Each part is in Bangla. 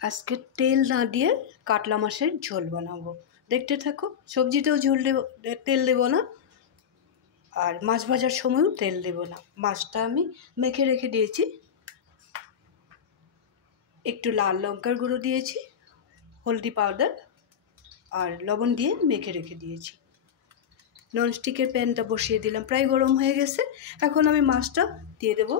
আজকে তেল না দিয়ে কাতলা মাছের ঝোল বানাবো, দেখতে থাকো। সবজিতেও ঝোল দেবো, তেল দেবো না, আর মাছ ভাজার সময়ও তেল দেবো না। মাছটা আমি মেখে রেখে দিয়েছি, একটু লাল লঙ্কার গুঁড়ো দিয়েছি, হলদি পাউডার আর লবণ দিয়ে মেখে রেখে দিয়েছি। ননস্টিকের প্যানটা বসিয়ে দিলাম, প্রায় গরম হয়ে গেছে। এখন আমি মাছটা দিয়ে দেবো।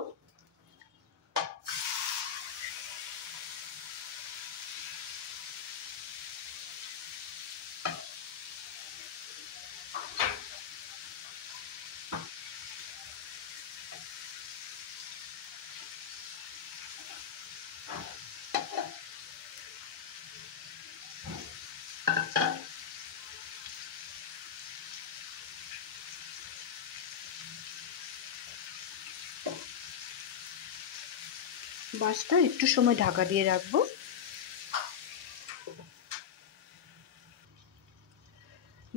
মাছটা একটু সময় ঢাকা দিয়ে রাখবো।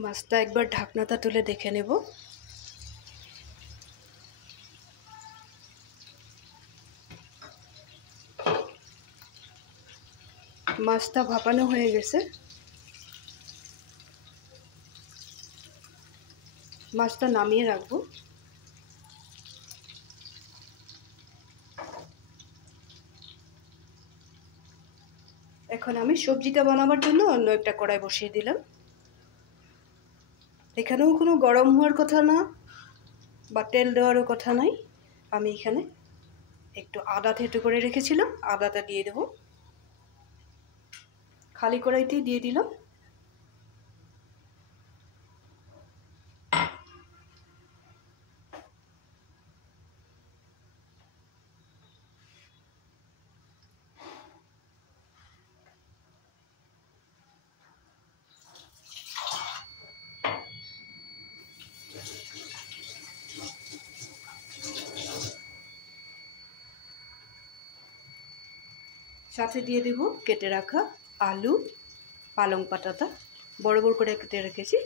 মাছটা একবার ঢাকনাটা তুলে দেখে নেব। মাছটা ভাপানো হয়ে গেছে। মাছটা নামিয়ে রাখবো। এখন আমি সবজিটা বানাবার জন্য অন্য একটা কড়াই বসিয়ে দিলাম। এখানেও কোনো গরম হওয়ার কথা না বা তেল দেওয়ারও কথা নাই। আমি এখানে একটু আদা থেঁতো করে রেখেছিলাম, আদাটা দিয়ে দেবো। খালি কড়াইতেই দিয়ে দিলাম। সাথে দিয়ে দেব কেটে রাখা আলু, পালং পাতাটা বড় বড় করে কেটে রেখেছি,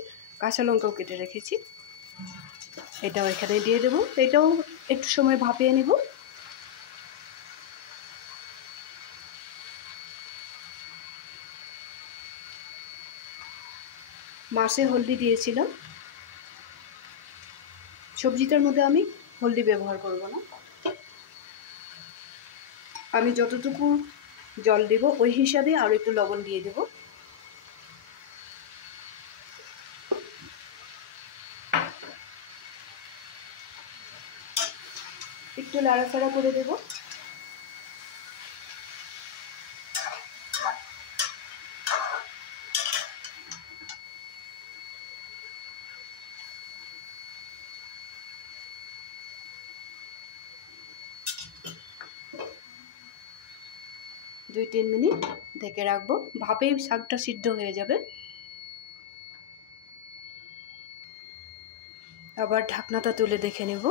কাঁচা লঙ্কাও কেটে রেখেছি, এটাও এখানে দিয়ে দেবো। এটাও একটু সময় ভাপিয়ে নেব। মাছে হলদি দিয়েছিলাম, সবজিটার মধ্যে আমি হলদি ব্যবহার করব না। আমি যতটুকু জল দেব ওই হিসাবে আর একটু লবণ দিয়ে দেব। একটু নাড়াচাড়া করে দেব। দুই তিন মিনিট ঢেকে রাখবো, ভাপেই শাকটা সিদ্ধ হয়ে যাবে। আবার ঢাকনাটা তুলে দেখে নেব।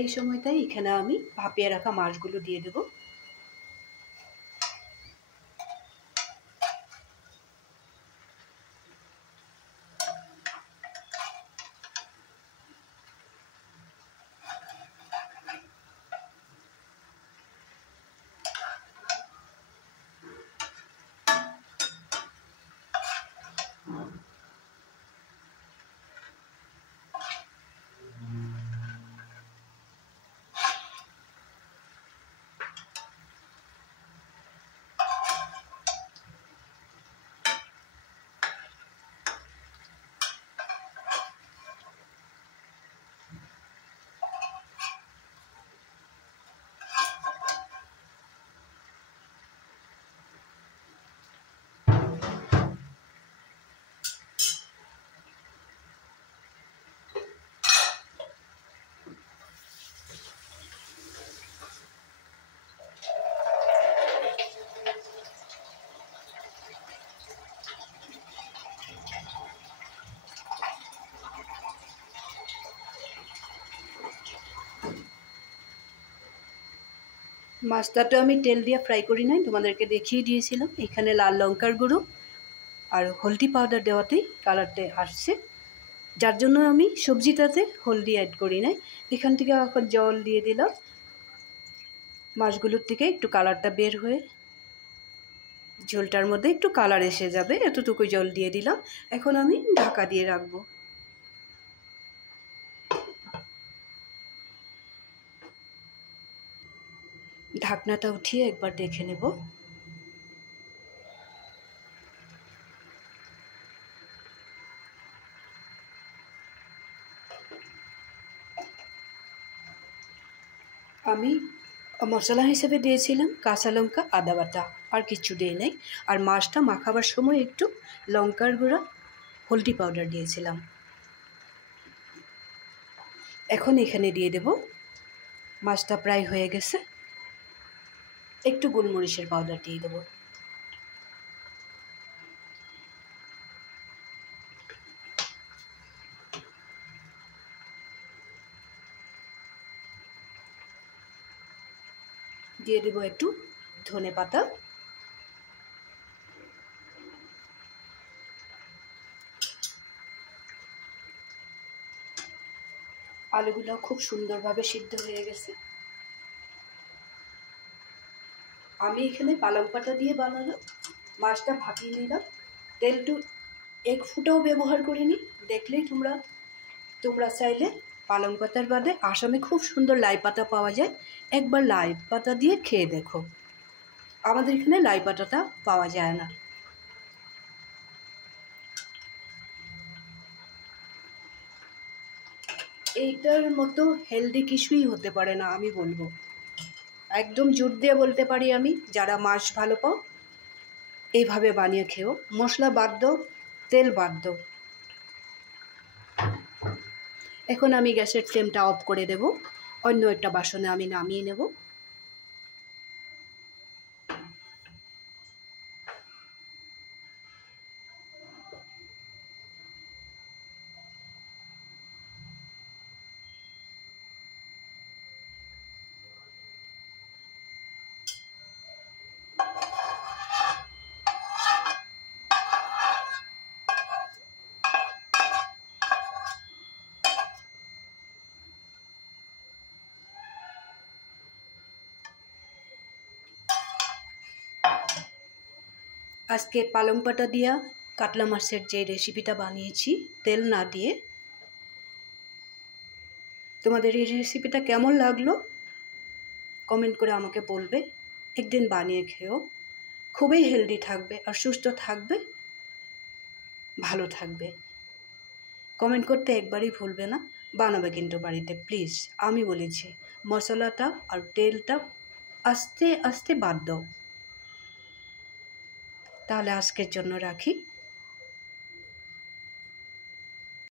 এই সময়টাই এখানে আমি ভাপিয়ে রাখা মাছগুলো দিয়ে দেব। মাছটা আমি তেল দিয়ে ফ্রাই করি নাই, তোমাদেরকে দেখিয়ে দিয়েছিলাম। এখানে লাল লঙ্কার গুঁড়ো আর হলদি পাউডার দেওয়াতেই কালারটা আসছে, যার জন্য আমি সবজিটাতে হলদি অ্যাড করি নাই। এখান থেকে এখন জল দিয়ে দিলাম, মাছগুলোর থেকে একটু কালারটা বের হয়ে ঝোলটার মধ্যে একটু কালার এসে যাবে, এতটুকু জল দিয়ে দিলাম। এখন আমি ঢাকা দিয়ে রাখবো। ঢাকনাটা উঠিয়ে একবার দেখে নেব। আমি মশলা হিসেবে দিয়েছিলাম কাঁচা লঙ্কা, আদা বাটা, আর কিছু দিই নাই। আর মাছটা মাখাবার সময় একটু লঙ্কার গুঁড়া, হলদি পাউডার দিয়েছিলাম। এখন এখানে দিয়ে দেব, মাছটা প্রায় হয়ে গেছে, একটু গোলমরিচের পাউডার দিয়ে দেবো। দিয়ে দেবো একটু ধনে পাতা। আলুগুলো খুব সুন্দরভাবে সিদ্ধ হয়ে গেছে। আমি এখানে পালং পাতা দিয়ে বানালাম, মাছটা ভাপিয়ে নিলাম, তেলটু এক ফুটাও ব্যবহার করিনি। দেখলেই তোমরা চাইলে পালং পাতার বাদে আসামে খুব সুন্দর লাই পাতা পাওয়া যায়, একবার লাই পাতা দিয়ে খেয়ে দেখো। আমাদের এখানে লাই পাতাটা পাওয়া যায় না। এইটার মতো হেলদি কিছুই হতে পারে না, আমি বলবো, একদম জোর দিয়ে বলতে পারি আমি। যারা মাছ ভালো পাও এইভাবে বানিয়ে খেও, মশলা বাদ দাও, তেল বাদ দাও। এখন আমি গ্যাসের ফ্লেমটা অফ করে দেব, অন্য একটা বাসনে আমি নামিয়ে নেব। আজকে পালং পাতা দিয়া কাতলা মাছের যে রেসিপিটা বানিয়েছি তেল না দিয়ে, তোমাদের এই রেসিপিটা কেমন লাগলো কমেন্ট করে আমাকে বলবে। একদিন বানিয়ে খেও, খুবই হেলদি থাকবে আর সুস্থ থাকবে, ভালো থাকবে। কমেন্ট করতে একবারই ভুলবে না, বানাবে কিন্তু বাড়িতে প্লিজ। আমি বলেছি মশলাটা আর তেলটা আস্তে আস্তে বাদ দাও। তাহলে আজকের জন্য রাখি।